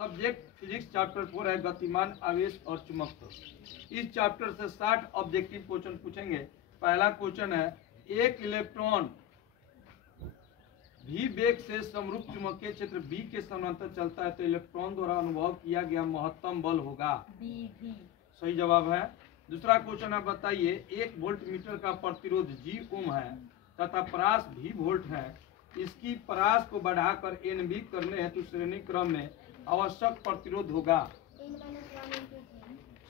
Subject physics chapter 4 है गतिमान, आवेश और चुंबकत्व। इस चैप्टर से 60 ऑब्जेक्टिव क्वेश्चन पूछेंगे। पहला क्वेश्चन है, एक इलेक्ट्रॉन भी वेग से समरूप चुंबकीय क्षेत्र बी के समानांतर चलता है तो इलेक्ट्रॉन द्वारा अनुभव किया गया महत्तम बल होगा बी। सही जवाब है। दूसरा क्वेश्चन है, बताइए 1 वोल्ट मीटर का प्रतिरोध जी ओम है तथा परास भी वोल्ट है, इसकी परास को बढ़ाकर एनबी करने हेतु श्रेणी क्रम में आवश्यक प्रतिरोध होगा।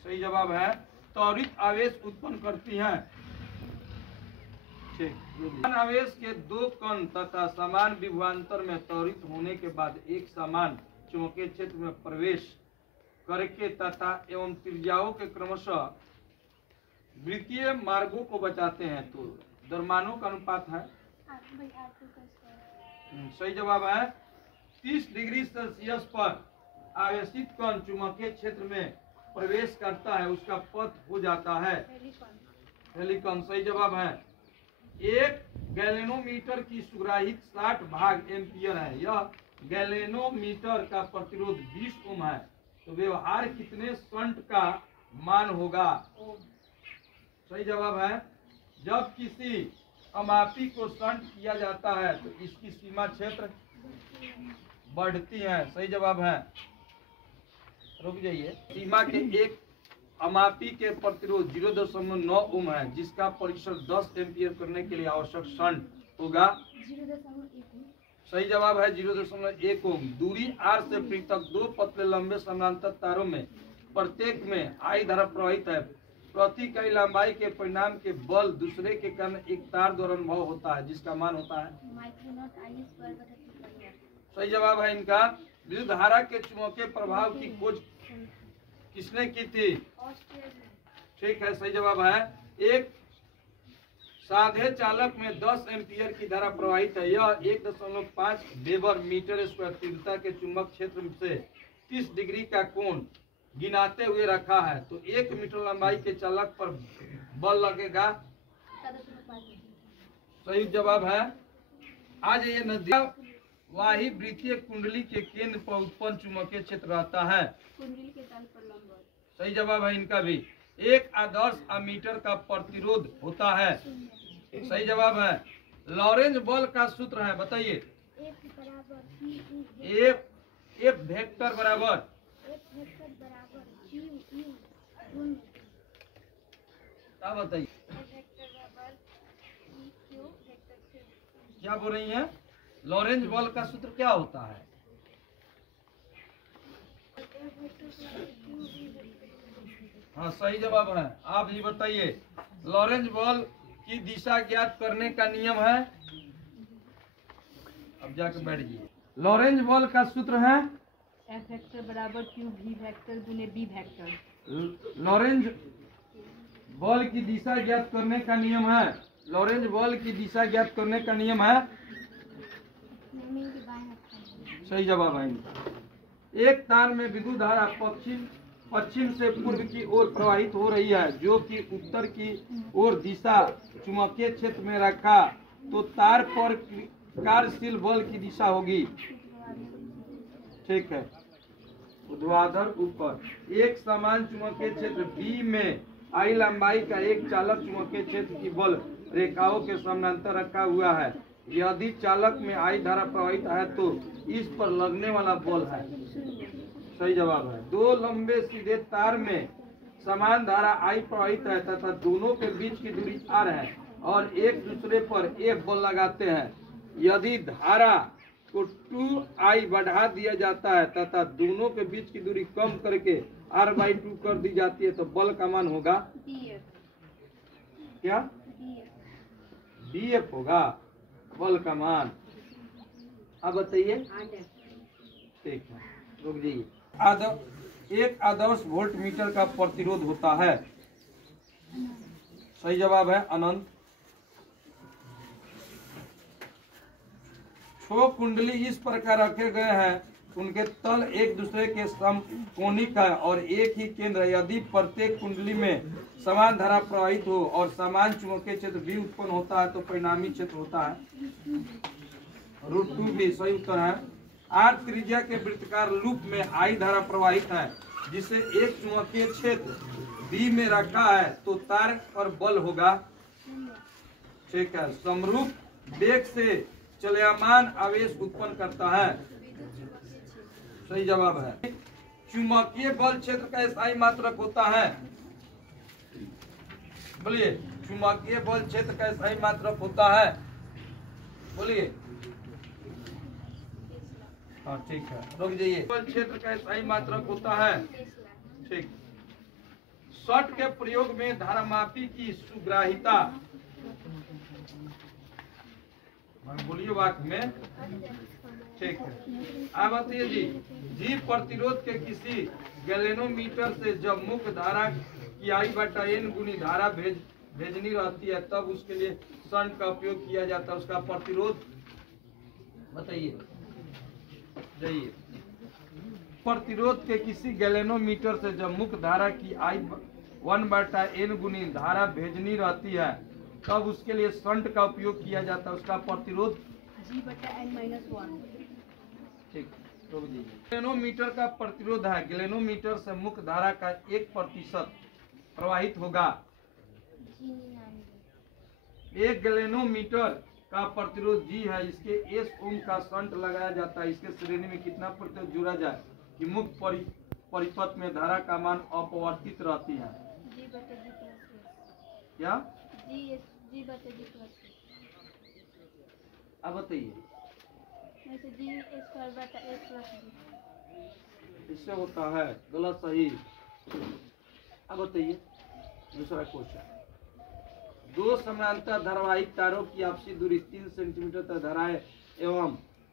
सही जवाब है। त्वरित आवेश उत्पन्न करती है। समान आवेश के 2 कण तथा समान विभवांतर में त्वरित होने के बाद एक समान चुंबकीय क्षेत्र में प्रवेश करके तथा एवं त्रिज्याओं के क्रमशः वृत्तीय मार्गों को बचाते हैं तो द्रव्यमानों का अनुपात है। सही जवाब है। 30 डिग्री सेल्सियस पर आवेशित कण चुंबकीय क्षेत्र में प्रवेश करता है, उसका पथ हो जाता है हेलिकॉन। सही जवाब है। एक गैलेनोमीटर की सुग्राहित 60 भाग एम्पियर है। यह गैलेनोमीटर का प्रतिरोध 20 ओम है तो व्यवहार कितने शंट का मान होगा। सही जवाब है। जब किसी अमापी को शंट किया जाता है तो इसकी सीमा क्षेत्र बढ़ती है। सही जवाब है। रुक जाइए। सीमा के एक अमापी के प्रतिरोध 0.9 ओम है जिसका परीक्षण 10 एम्पियर करने के लिए आवश्यक शंट होगा 0.1। सही जवाब है 0.1 ओम। दूरी r से पृथक 2 पतले लंबे समानांतर तारों में प्रत्येक में I धारा प्रवाहित है। प्रति इकाई लंबाई के परिणाम के बल दूसरे के कारण एक तार द्वारा अनुभव होता है जिसका मान होता है। सही जवाब है इनका। विद्युत धारा के चुंबकीय प्रभाव की खोज किसने की थी। ठीक है। सही जवाब है। एक साधे चालक में 10 एम्पियर की धारा प्रवाहित है। यह 1.5 वेबर मीटर स्क्वायर तीव्रता के चुंबक क्षेत्र से 30 डिग्री का कोण गिनाते हुए रखा है तो 1 मीटर लंबाई के चालक पर बल लगेगा। सही जवाब है। आज ये नदी वाही वृत्तीय कुंडली के केंद्र पर उत्पन्न चुंबकीय क्षेत्र रहता है। कुंडली के तल पर लंबवत। सही जवाब है इनका भी। एक आदर्श अमीटर का प्रतिरोध होता है। सही जवाब है। लॉरेंज बल का सूत्र है, बताइए। एफ वेक्टर बराबर क्या बताइए क्या बोल रही हैं। लॉरेंज बल का सूत्र क्या होता है। हाँ सही जवाब है। आप ये बताइए लॉरेंज बल की दिशा ज्ञात करने का नियम है। अब जाके बैठ जाइए। लॉरेंज बल का सूत्र है F वेक्टर बराबर Q V वेक्टर गुने B वेक्टर। लॉरेंज बल की दिशा ज्ञात करने का नियम है। लॉरेंज बल की दिशा ज्ञात करने का नियम है। सही जवाब है इनका। एक तार में विद्युत धारा पश्चिम से पूर्व की ओर प्रवाहित हो रही है जो कि उत्तर की ओर दिशा चुंबकीय क्षेत्र में रखा तो तार पर कार्यशील बल की दिशा होगी। ठीक है। ऊर्ध्वाधर ऊपर। एक समान चुंबकीय क्षेत्र B में I लंबाई का एक चालक चुंबकीय क्षेत्र की बल रेखाओं के समानांतर रखा हुआ है। यदि चालक में I धारा प्रवाहित है तो इस पर लगने वाला बल है। सही जवाब है। 2 लंबे सीधे तार में समान धारा I प्रवाहित है तथा दोनों के बीच की दूरी R है और एक दूसरे पर एक बल लगाते हैं। यदि धारा को 2I बढ़ा दिया जाता है तथा दोनों के बीच की दूरी कम करके R/2 कर दी जाती है तो बल का मान होगा क्या DF होगा बल का मान। अब बताइए। ठीक है। रुक जाइए। एक आदर्श वोल्ट मीटर का प्रतिरोध होता है। सही जवाब है अनंत। 6 कुंडली इस प्रकार रखे गए हैं उनके तल एक दूसरे के समकोणिक है और एक ही केंद्र है। यदि प्रत्येक कुंडली में समान धारा प्रवाहित हो और समान चुंबकीय क्षेत्र भी उत्पन्न होता है तो परिणामी क्षेत्र होता है √2B। सही उत्तर है। आर त्रिज्या के वृत्ताकार लूप में आई धारा प्रवाहित है जिसे एक चुंबकीय क्षेत्र बी में रखा है तो तार पर बल होगा। ठीक है। समरूप वेग से चलयमान आवेश उत्पन्न करता है। सही जवाब है। चुंबकीय बल क्षेत्र का स्थायी मात्रक होता है। बोलिए, चुंबकीय बल क्षेत्र का स्थायी मात्रक होता है। बोलिए। हाँ ठीक है, रुक जाइए। बल क्षेत्र का स्थायी मात्रक होता है। ठीक। शॉर्ट के प्रयोग में धारामापी की सुग्राहिता, बोलिए वाक्य में। ठीक है। आप बताइए जी प्रतिरोध के किसी गैलेनोमीटर से जब मुख्य धारा की I/N गुनी धारा भेजनी रहती है तब उसके लिए शंट का उपयोग किया जाता है। उसका प्रतिरोध बताइए। जाइए। प्रतिरोध के किसी गैलेनोमीटर से जब मुख्य धारा की I/1/N गुनी धारा भेजनी रहती है तब उसके लिए शंट का उपयोग किया जाता है। उसका प्रतिरोध G/N-1। ठीक। गैलेनोमीटर का प्रतिरोध है, गैलेनोमीटर से मुख्य धारा का 1% प्रवाहित होगा। एक गैलेनोमीटर का प्रतिरोध G है। इसके S ओम का शंट लगाया जाता है। इसके श्रेणी में कितना प्रतिरोध जोड़ा जाए कि मुख्य परिपथ में धारा का मान अपवर्तित रहती है? क्या अब बताइए। इससे होता है गलत सही। अब बताइए दूसरा क्वेश्चन। दो समानांतर धारावाहिक तारों की आपसी दूरी 3 सेंटीमीटर तक धाराएं एवं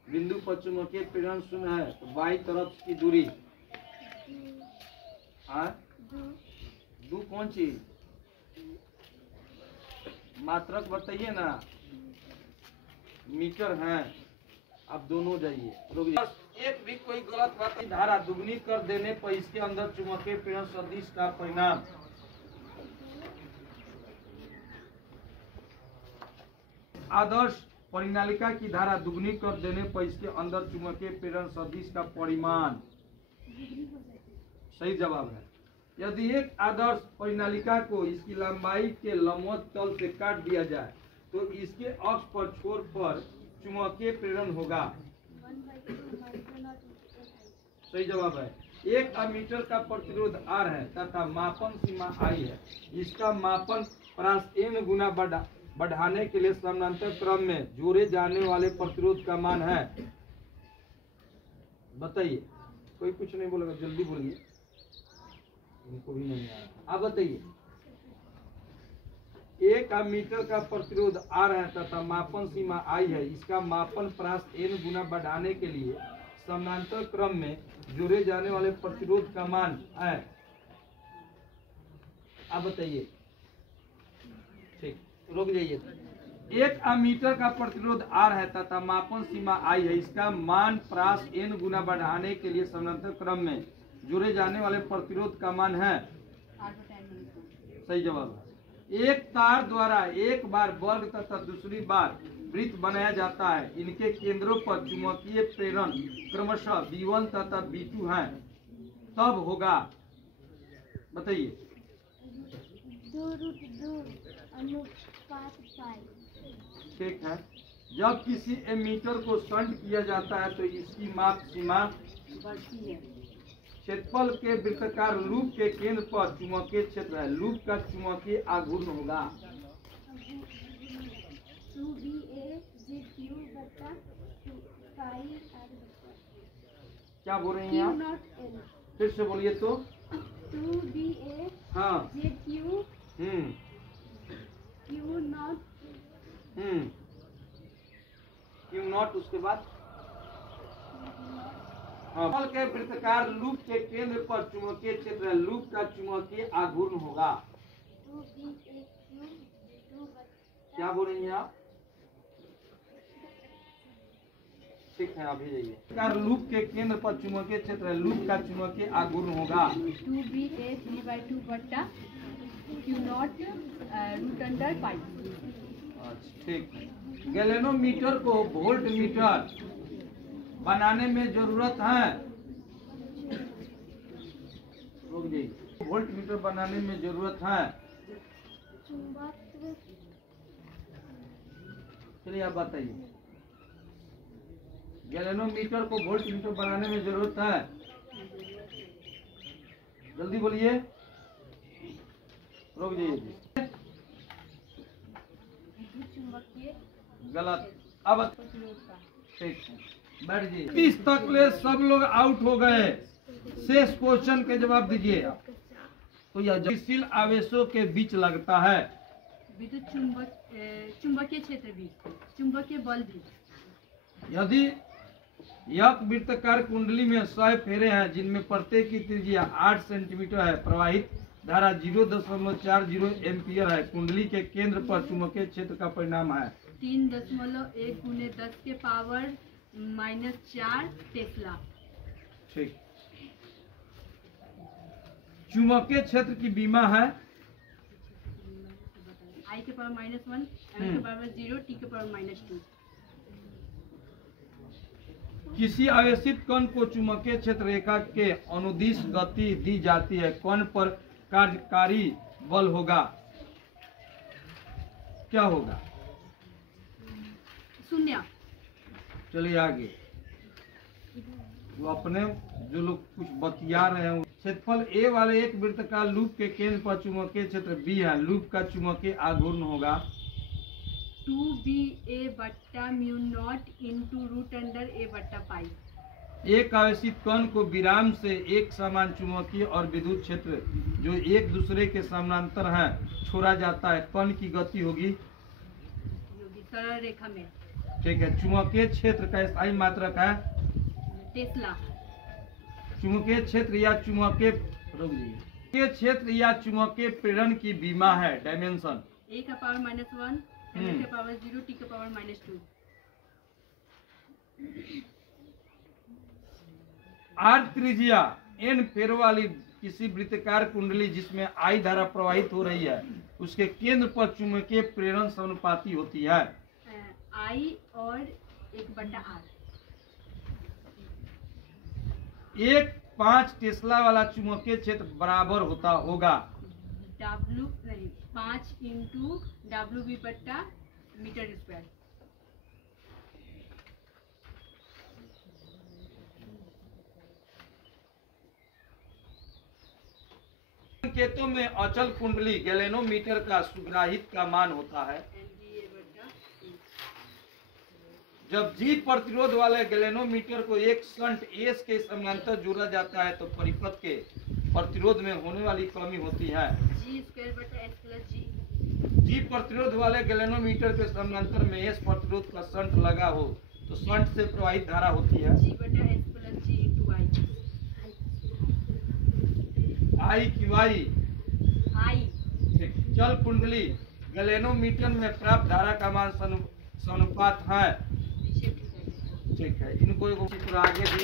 बिंदु पर चुंबकीय प्रेरण शून्य है तो बाई तरफ की दूरी दो कौन चीज मात्रक बताइए ना। मीटर है। आप दोनों जाइए। एक भी कोई गलत बात नहीं। धारा दुगनी कर देने पर इसके अंदर चुंबकीय प्रेरण सदिश का परिणाम आदर्श परिनालिका की धारा दुगनी कर देने पर इसके अंदर चुंबकीय प्रेरण सदिश का परिमाण। सही जवाब है। यदि एक आदर्श परिनालिका को इसकी लंबाई के लंबवत तल से काट दिया जाए तो इसके अक्ष पर छोर पर चुंबकीय प्रेरण होगा। सही जवाब है। एक अमीटर का प्रतिरोध R है तथा मापन सीमा I है। इसका मापन प्रास N गुना बढ़ाने के लिए समानांतर क्रम में जोड़े जाने वाले प्रतिरोध का मान है। बताइए। कोई कुछ नहीं बोलेगा, जल्दी बोलिए। इनको भी नहीं आ रहा। आप बताइए। एक मीटर का प्रतिरोध R है तथा मापन सीमा I है। इसका मापन प्रास N गुना बढ़ाने के लिए समानांतर क्रम में जोड़े जाने वाले प्रतिरोध का मान है। आप बताइए। ठीक, रुक जाइए। एक मीटर का प्रतिरोध R है तथा मापन सीमा I है। इसका मान प्रास N गुना बढ़ाने के लिए समानांतर क्रम में जोड़े जाने वाले प्रतिरोध का मान है। सही जवाब है। एक तार द्वारा एक बार वर्ग तथा दूसरी बार वृत्त बनाया जाता है। इनके केंद्रों पर चुंबकीय प्रेरण क्रमशः B1 तथा B2 है। तब होगा। बताइए। 2√2 ठीक है। जब किसी एमीटर को शंट किया जाता है तो इसकी माप सीमा बढ़ती है। क्षेत्रफल के वृत्ताकार लूप के केंद्र पर चुंबकीय क्षेत्र है। लूप का चुंबकीय आघूर्ण होगा। 2BA/ZQ/2 क्या बोल रही हैं आप? फिर से बोलिए तो। 2BA हाँ। ZQ Q नॉट उसके बाद बल के वृत्ताकार लूप के केंद्र पर चुंबकीय क्षेत्र है। लूप का चुंबकीय आघूर्ण होगा। क्या बोल रही हैं आप? ठीक है, अभी जाइए। लूप के केंद्र पर चुंबकीय क्षेत्र है। लूप का चुंबकीय आघूर्ण होगा 2BA 3/2 बट्टा Q0 √π। ठीक। गैलेनोमीटर को वोल्ट बनाने में जरूरत है। वोल्ट मीटर बनाने में जरूरत है। चुंबकत्व चलिए आप बताइए, गैलेनोमीटर को वोल्ट मीटर बनाने में जरूरत है। जल्दी बोलिए, रुक जाइए। विद्युत चुंबकीय गलत। अब प्रतिरोध का। ठीक है, बैठ जाइए। 30 तक ले सब लोग आउट हो गए। शेष क्वेश्चन के जवाब दीजिए आप। तो यह गतिशील आवेशों के बीच लगता है। विद्युत चुंबकीय क्षेत्र भी, चुंबकीय बल भी। यदि एक वृत्ताकार कुंडली में 100 फेरे हैं जिनमें प्रत्येक की त्रिज्या 8 सेंटीमीटर है, प्रवाहित धारा 0.40 एम्पियर है, कुंडली के केंद्र पर चुंबकीय क्षेत्र का परिणाम है 3.1 × 10⁻⁻⁴ टेस्ला। ठीक। चुंबकीय क्षेत्र की बीमा है I के पावर -1, M के पावर 0, T के पावर -2। किसी आवेशित कण को चुंबकीय क्षेत्र रेखा के अनुदिश गति दी जाती है, कण पर कार्यकारी बल होगा, क्या होगा? 0। चलिए आगे। वो अपने जो लोग कुछ बतिया रहे हैं, क्षेत्रफल ए वाले एक वृत्ताकार लूप के केंद्र पर चुंबकीय क्षेत्र बी है, लूप का चुंबकीय आघूर्ण होगा 2BA/μ0 × √A/π। एक आवेशित कण को विराम से एक समान चुंबकीय और विद्युत क्षेत्र जो एक दूसरे के समानांतर हैं छोड़ा जाता है, कण की गति होगी सरल रेखा में। ठीक है। चुंबकीय क्षेत्र का स्थायी मात्रक है टेस्ला। चुंबकीय क्षेत्र या चुंबकीय क्षेत्र या चुंबकीय प्रेरण की बीमा है डायमेंशन A का पावर -1, M के पावर 0, T के पावर -2। आर त्रिज्या n फेरों वाली किसी वृत्ताकार कुंडली जिसमें I धारा प्रवाहित हो रही है, उसके केंद्र पर चुंबकीय प्रेरण समानुपाती होती है I और 1/r। 5 टेस्ला वाला चुंबकीय क्षेत्र बराबर होता होगा 5 × WV/m²। संकेतों में अचल कुंडली गैलेनोमीटर का सुग्राहित का मान होता है। जब जी प्रतिरोध वाले गैलेनोमीटर को एक शंट एस के समानांतर जोड़ा जाता है तो परिपथ के प्रतिरोध में होने वाली कमी होती है G² जी प्रतिरोध वाले गैलेनोमीटर के समानांतर में एस प्रतिरोध का शंट लगा हो तो शंट से प्रवाहित धारा होती है G/s+G × I। चल कुंडली गैलेनोमीटर में प्राप्त धारा का मान समानुपात है। ठीक है, इनको चित्र आगे भी